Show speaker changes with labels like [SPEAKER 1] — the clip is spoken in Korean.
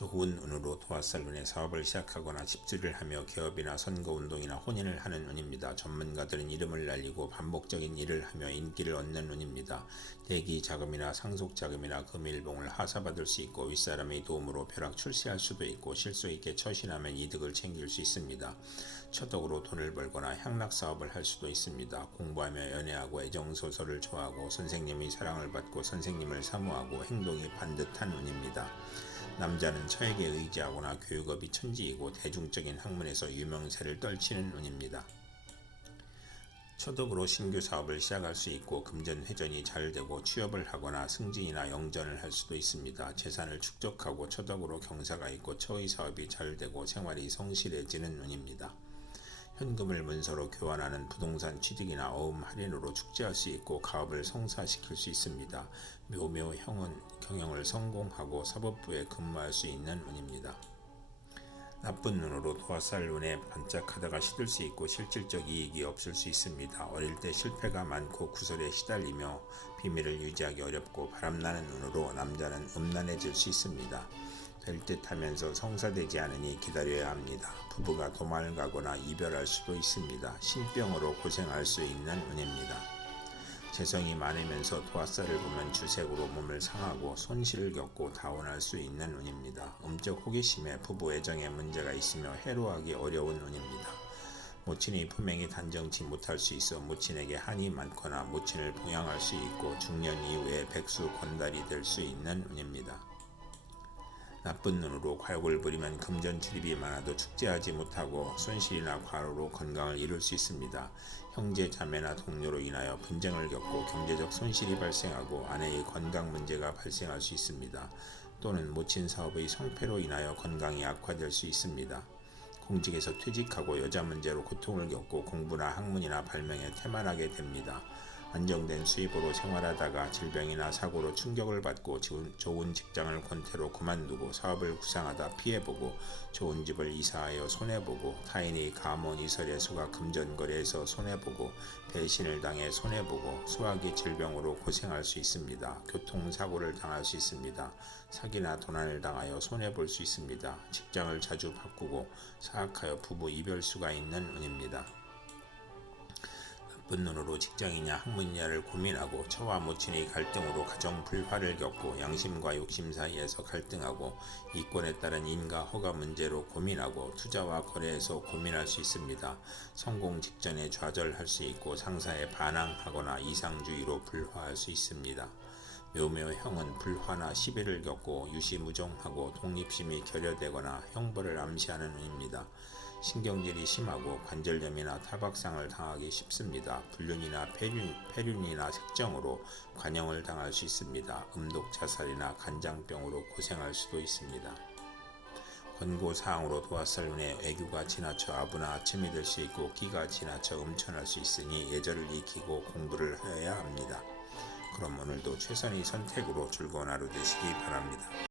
[SPEAKER 1] 좋은 운으로 도화살룬의 사업을 시작하거나 집주를 하며 개업이나 선거운동이나 혼인을 하는 운입니다. 전문가들은 이름을 날리고 반복적인 일을 하며 인기를 얻는 운입니다. 대기 자금이나 상속 자금이나 금일봉을 하사받을 수 있고 윗사람의 도움으로 벼락 출세할 수도 있고 실수 있게 처신하면 이득을 챙길 수 있습니다. 처덕으로 돈을 벌거나 향락 사업을 할 수도 있습니다. 공부하며 연애하고 애정소설을 좋아하고 선생님의 사랑을 받고 선생님을 사모하고 행동이 반듯한 운입니다. 남자는 처에게 의지하거나 교육업이 천지이고 대중적인 학문에서 유명세를 떨치는 운입니다. 초덕으로 신규 사업을 시작할 수 있고 금전 회전이 잘 되고 취업을 하거나 승진이나 영전을 할 수도 있습니다. 재산을 축적하고 초덕으로 경사가 있고 처의 사업이 잘 되고 생활이 성실해지는 운입니다. 현금을 문서로 교환하는 부동산 취득이나 어음 할인으로 축제할 수 있고 가업을 성사시킬 수 있습니다. 묘묘 형은 경영을 성공하고 사법부에 근무할 수 있는 운입니다. 나쁜 눈으로 도화살 눈에 반짝하다가 시들 수 있고 실질적 이익이 없을 수 있습니다. 어릴 때 실패가 많고 구설에 시달리며 비밀을 유지하기 어렵고 바람나는 눈으로 남자는 음란해질 수 있습니다. 될 듯하면서 성사되지 않으니 기다려야 합니다. 부부가 도망을 가거나 이별할 수도 있습니다. 신병으로 고생할 수 있는 운입니다. 재성이 많으면서 도화살을 보면 주색으로 몸을 상하고 손실을 겪고 다운할 수 있는 운입니다. 음적 호기심에 부부 애정에 문제가 있으며 해로하기 어려운 운입니다. 모친의 품행이 단정치 못할 수 있어 모친에게 한이 많거나 모친을 봉양할 수 있고 중년 이후에 백수 건달이 될 수 있는 운입니다. 나쁜 눈으로 과욕을 부리면 금전 출입이 많아도 축제하지 못하고 손실이나 과로로 건강을 잃을 수 있습니다. 형제 자매나 동료로 인하여 분쟁을 겪고 경제적 손실이 발생하고 아내의 건강 문제가 발생할 수 있습니다. 또는 모친 사업의 성패로 인하여 건강이 악화될 수 있습니다. 공직에서 퇴직하고 여자 문제로 고통을 겪고 공부나 학문이나 발명에 태만하게 됩니다. 안정된 수입으로 생활하다가 질병이나 사고로 충격을 받고 좋은 직장을 권태로 그만두고 사업을 구상하다 피해보고 좋은 집을 이사하여 손해보고 타인의 가문 이설에 속아 금전거래에서 손해보고 배신을 당해 손해보고 소화기 질병으로 고생할 수 있습니다. 교통사고를 당할 수 있습니다. 사기나 도난을 당하여 손해볼 수 있습니다. 직장을 자주 바꾸고 사악하여 부부 이별수가 있는 운입니다. 나쁜 눈으로 직장이냐 학문이냐를 고민하고 처와 모친의 갈등으로 가정 불화를 겪고 양심과 욕심 사이에서 갈등하고 이권에 따른 인가 허가 문제로 고민하고 투자와 거래에서 고민할 수 있습니다. 성공 직전에 좌절할 수 있고 상사에 반항하거나 이상주의로 불화할 수 있습니다. 묘묘 형은 불화나 시비를 겪고 유시무종하고 독립심이 결여되거나 형벌을 암시하는 운입니다. 신경질이 심하고 관절염이나 타박상을 당하기 쉽습니다. 불륜이나 폐륜, 폐륜이나 색정으로 관영을 당할 수 있습니다. 음독 자살이나 간장병으로 고생할 수도 있습니다. 권고사항으로 도화살눈에 애교가 지나쳐 아부나 아침이 될 수 있고 기가 지나쳐 음천할 수 있으니 예절을 익히고 공부를 하여야 합니다. 그럼 오늘도 최선의 선택으로 즐거운 하루 되시기 바랍니다.